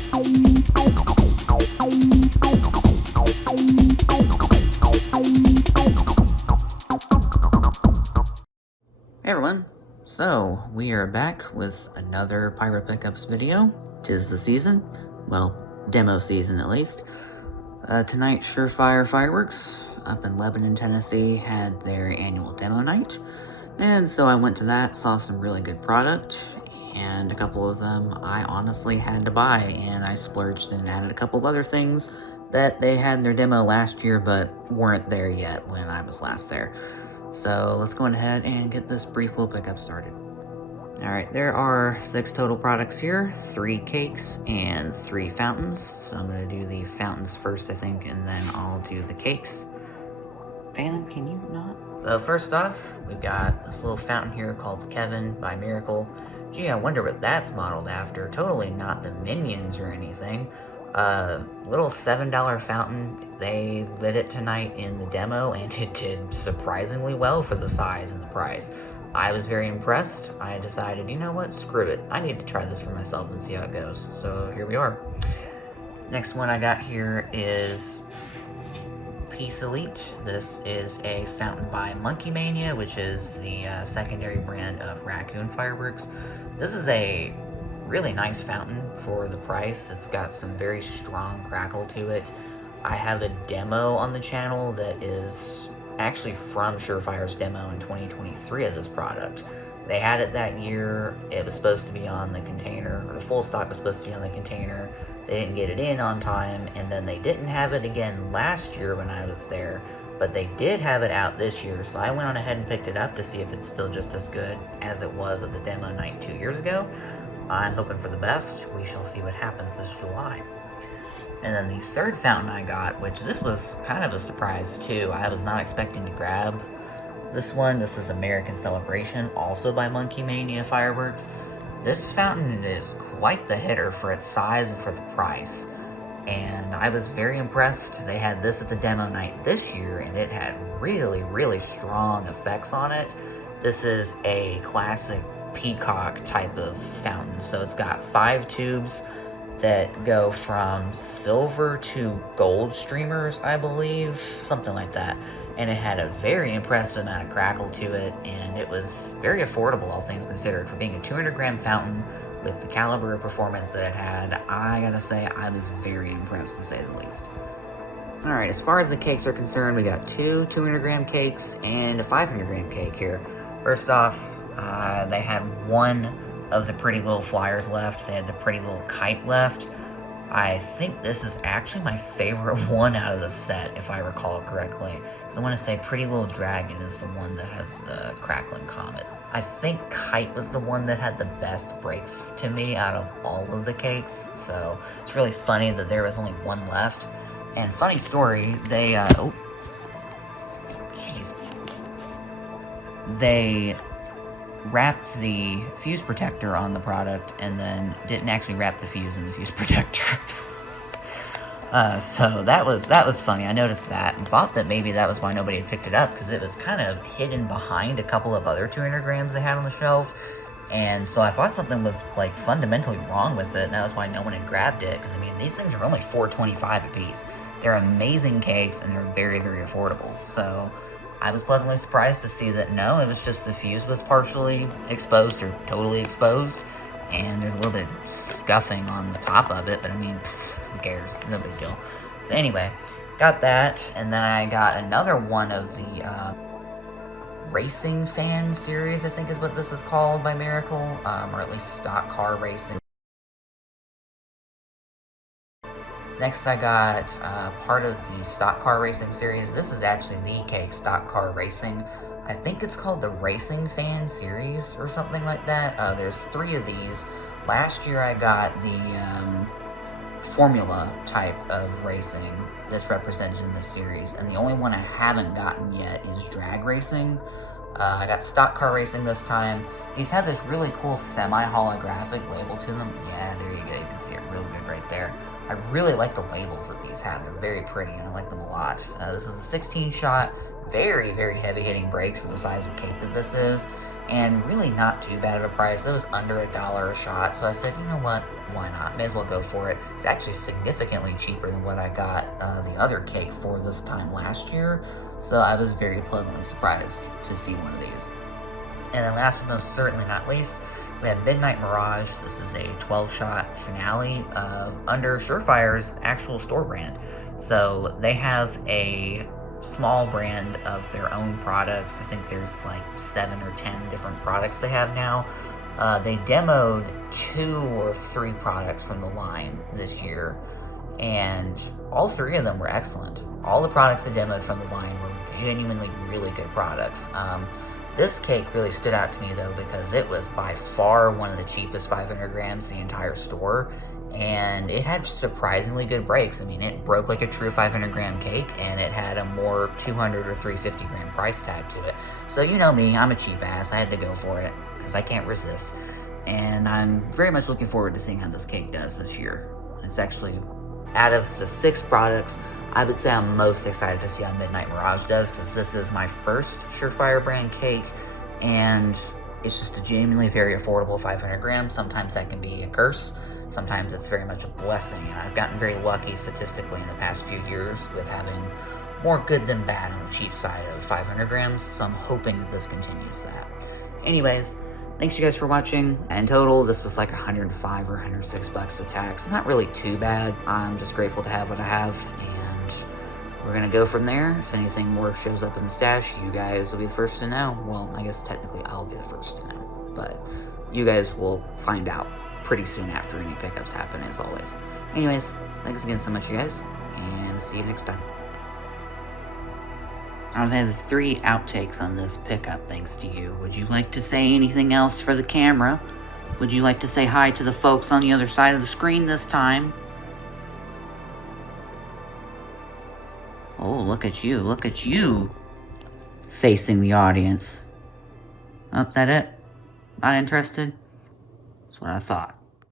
Hey everyone, so we are back with another Pyro Pickups video. 'Tis the season, well, demo season at least. Tonight, Surefire Fireworks up in Lebanon, Tennessee had their annual demo night, and so I went to that, saw some really good product, and a couple of them I honestly had to buy, and I splurged and added a couple of other things that they had in their demo last year but weren't there yet when I was last there. So let's go ahead and get this brief little pickup started. Alright, there are 6 total products here, 3 cakes and 3 fountains. So I'm going to do the fountains first, I think, and then I'll do the cakes. Phantom, can you not? So first off, we've got this little fountain here called Kevin by Miracle. Gee, I wonder what that's modeled after. Totally not the Minions or anything. Little $7 fountain. They lit it tonight in the demo, and it did surprisingly well for the size and the price. I was very impressed. I decided, you know what, screw it. I need to try this for myself and see how it goes. So here we are. Next one I got here is Peace Elite. This is a fountain by Monkey Mania, which is the secondary brand of Raccoon Fireworks. This is a really nice fountain for the price. It's got some very strong crackle to it. I have a demo on the channel that is actually from Surefire's demo in 2023 of this product. They had it that year. It was supposed to be on the container, or the full stock was supposed to be on the container. They didn't get it in on time, and then they didn't have it again last year when I was there, but they did have it out this year, so I went on ahead and picked it up to see if it's still just as good as it was at the demo night 2 years ago. I'm hoping for the best. We shall see what happens this July. And then the third fountain I got, which this was kind of a surprise too. I was not expecting to grab this one. This is American Celebration, also by Monkey Mania Fireworks. This fountain is quite the hitter for its size and for the price. And I was very impressed. They had this at the demo night this year, and it had really, really strong effects on it. This is a classic peacock type of fountain. So it's got 5 tubes that go from silver to gold streamers, I believe, something like that. And it had a very impressive amount of crackle to it, and it was very affordable, all things considered. For being a 200-gram fountain with the caliber of performance that it had, I gotta say, I was very impressed, to say the least. Alright, as far as the cakes are concerned, we got 2 200-gram cakes and a 500-gram cake here. First off, they had 1 of the pretty little flyers left. They had the pretty little kite left. I think this is actually my favorite one out of the set, if I recall correctly. Because I want to say Pretty Little Dragon is the one that has the crackling comet. I think Kite was the one that had the best breaks to me out of all of the cakes. So it's really funny that there was only 1 left. And funny story, they, they wrapped the fuse protector on the product and then didn't actually wrap the fuse in the fuse protector. So that was funny. I noticed that and thought that maybe that was why nobody had picked it up, because it was kind of hidden behind a couple of other 200 grams they had on the shelf. And so I thought something was like fundamentally wrong with it, and that was why no one had grabbed it, because I mean, these things are only $4.25 a piece. They're amazing cakes and they're very, very affordable. So I was pleasantly surprised to see that no, it was just the fuse was partially exposed or totally exposed, and there's a little bit of scuffing on the top of it, but I mean, who cares? No big deal. So anyway, got that, and then I got another one of the Racing Fan series, I think is what this is called, by Miracle, or at least stock car racing. Next I got part of the stock car racing series. This is actually the cake, stock car racing. I think it's called the Racing Fan series or something like that. There's 3 of these. Last year I got the formula type of racing that's represented in this series, and the only one I haven't gotten yet is drag racing. I got stock car racing this time. These have this really cool semi-holographic label to them. Yeah, there you go. You can see it real good right there. I really like the labels that these have. They're very pretty, and I like them a lot. This is a 16-shot, very, very heavy-hitting brakes for the size of cake that this is, and really not too bad of a price. It was under $1 a shot, so I said, you know what, why not? May as well go for it. It's actually significantly cheaper than what I got the other cake for this time last year, so I was very pleasantly surprised to see one of these. And then last but most certainly not least, we have Midnight Mirage. This is a 12-shot finale under Surefire's actual store brand. So they have a small brand of their own products. I think there's like 7 or 10 different products they have now. They demoed 2 or 3 products from the line this year, and all 3 of them were excellent. All the products they demoed from the line were genuinely really good products. This cake really stood out to me though because it was by far one of the cheapest 500 grams in the entire store, and it had surprisingly good breaks. I mean, it broke like a true 500 gram cake, and it had a more 200 or 350 gram price tag to it. So you know me, I'm a cheap ass. I had to go for it because I can't resist. And I'm very much looking forward to seeing how this cake does this year. It's actually, out of the 6 products, I would say I'm most excited to see how Midnight Mirage does, because this is my first Surefire brand cake, and it's just a genuinely very affordable 500 grams. Sometimes that can be a curse. Sometimes it's very much a blessing, and I've gotten very lucky statistically in the past few years with having more good than bad on the cheap side of 500 grams, so I'm hoping that this continues that. Anyways, thanks you guys for watching. In total, this was like 105 or 106 bucks with tax. Not really too bad. I'm just grateful to have what I have, and we're gonna go from there. If anything more shows up in the stash, you guys will be the first to know. Well, I guess technically I'll be the first to know, but you guys will find out pretty soon after any pickups happen, as always. Anyways, thanks again so much, you guys, and see you next time. I've had 3 outtakes on this pickup thanks to you. Would you like to say anything else for the camera? Would you like to say hi to the folks on the other side of the screen this time? Oh, look at you, facing the audience. Oh, that it? Not interested? That's what I thought.